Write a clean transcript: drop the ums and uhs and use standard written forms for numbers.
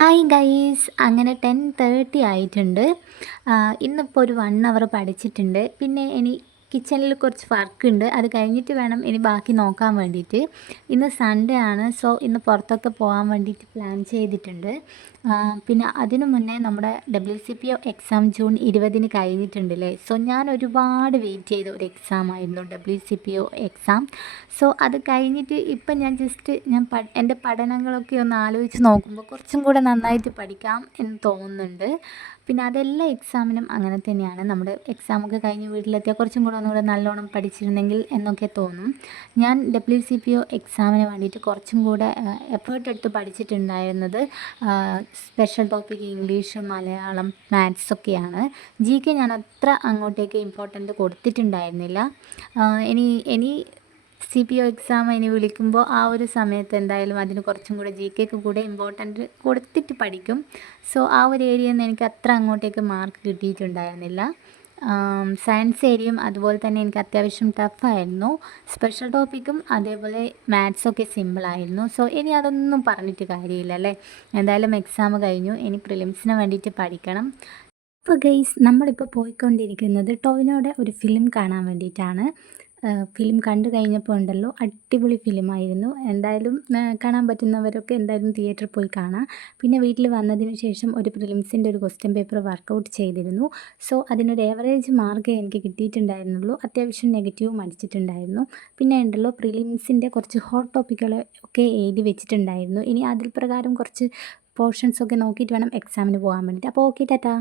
Hi guys, അങ്ങനെ 10:30 ആയിട്ടുണ്ട്. ഇന്നിപ്പോൾ ഒരു 1 അവർ പഠിച്ചിട്ടുണ്ട്. പിന്നെ ഇനി കിച്ചണിൽ കുറച്ച് വർക്കുണ്ട്, അത് കഴിഞ്ഞിട്ട് വേണം ഇനി ബാക്കി നോക്കാൻ വേണ്ടിയിട്ട്. ഇന്ന് സൺഡേ ആണ്, സോ ഇന്ന് പുറത്തൊക്കെ പോകാൻ വേണ്ടിയിട്ട് പ്ലാൻ ചെയ്തിട്ടുണ്ട്. പിന്നെ അതിനു മുന്നേ നമ്മുടെ WCPO എക്സാം ജൂൺ 20-ന് കഴിഞ്ഞിട്ടുണ്ടല്ലേ. സോ ഞാൻ ഒരുപാട് വെയിറ്റ് ചെയ്ത ഒരു എക്സാം ആയിരുന്നു WCPO എക്സാം. സോ അത് കഴിഞ്ഞിട്ട് ഇപ്പം ഞാൻ ജസ്റ്റ് എൻ്റെ പഠനങ്ങളൊക്കെ ഒന്ന് ആലോചിച്ച് നോക്കുമ്പോൾ കുറച്ചും കൂടെ നന്നായിട്ട് പഠിക്കാം എന്ന് തോന്നുന്നുണ്ട്. പിന്നെ അതെല്ലാ എക്സാമിനും അങ്ങനെ തന്നെയാണ്. നമ്മുടെ എക്സാമൊക്കെ കഴിഞ്ഞ് വീട്ടിലെത്തിയാൽ കുറച്ചും കൂടെ ഒന്നുകൂടെ നല്ലോണം പഠിച്ചിരുന്നെങ്കിൽ എന്നൊക്കെ തോന്നും. ഞാൻ WCPO എക്സാമിന് വേണ്ടിയിട്ട് കുറച്ചും കൂടെ എഫേർട്ട് എടുത്ത് പഠിച്ചിട്ടുണ്ടായിരുന്നത് special topic English, Malayalam, maths ഒക്കെയാണ്. GK ഞാൻ അത്ര അങ്ങോട്ടേക്ക് ഇമ്പോർട്ടൻ്റ് കൊടുത്തിട്ടുണ്ടായിരുന്നില്ല. ഇനി CPO എക്സാം ഇനി വിളിക്കുമ്പോൾ ആ ഒരു സമയത്ത് എന്തായാലും അതിന് കുറച്ചും കൂടെ GKക്ക് കൂടെ ഇമ്പോർട്ടൻ്റ് കൊടുത്തിട്ട് പഠിക്കും. സോ ആ ഒരു ഏരിയയിൽ നിന്ന് എനിക്ക് അത്ര അങ്ങോട്ടേക്ക് മാർക്ക് കിട്ടിയിട്ടുണ്ടായിരുന്നില്ല. സയൻസ് ഏരിയയും അതുപോലെ തന്നെ എനിക്ക് അത്യാവശ്യം ടഫായിരുന്നു. സ്പെഷ്യൽ ടോപ്പിക്കും അതേപോലെ മാത്സൊക്കെ സിമ്പിളായിരുന്നു. സോ ഇനി അതൊന്നും പറഞ്ഞിട്ട് കാര്യമില്ല അല്ലേ. എന്തായാലും എക്സാം കഴിഞ്ഞു, ഇനി പ്രിലിംസിന് വേണ്ടിയിട്ട് പഠിക്കണം. അപ്പോൾ ഗെയ്സ്, നമ്മളിപ്പോൾ പോയിക്കൊണ്ടിരിക്കുന്നത് ടൊവിനോയുടെ ഒരു ഫിലിം കാണാൻ വേണ്ടിയിട്ടാണ്. ഫിലിം കണ്ടു കഴിഞ്ഞപ്പോൾ ഉണ്ടല്ലോ, അടിപൊളി ഫിലിമായിരുന്നു. എന്തായാലും കാണാൻ പറ്റുന്നവരൊക്കെ എന്തായാലും തിയേറ്ററിൽ പോയി കാണാം. പിന്നെ വീട്ടിൽ വന്നതിന് ശേഷം ഒരു പ്രിലിംസിൻ്റെ ഒരു ക്വസ്റ്റ്യൻ പേപ്പർ വർക്കൗട്ട് ചെയ്തിരുന്നു. സോ അതിനൊരു ഏവറേജ് മാർക്കേ എനിക്ക് കിട്ടിയിട്ടുണ്ടായിരുന്നുള്ളൂ. അത്യാവശ്യം നെഗറ്റീവും അടിച്ചിട്ടുണ്ടായിരുന്നു. പിന്നെ ഉണ്ടല്ലോ, പ്രിലിംസിൻ്റെ കുറച്ച് ഹോട്ട് ടോപ്പിക്കുകൾ ഒക്കെ എഴുതി വെച്ചിട്ടുണ്ടായിരുന്നു. ഇനി അതിൽ പ്രകാരം കുറച്ച് പോർഷൻസൊക്കെ നോക്കിയിട്ട് വേണം എക്സാമിന് പോകാൻ വേണ്ടിയിട്ട്. അപ്പോൾ ഓക്കെ, ടാറ്റാ.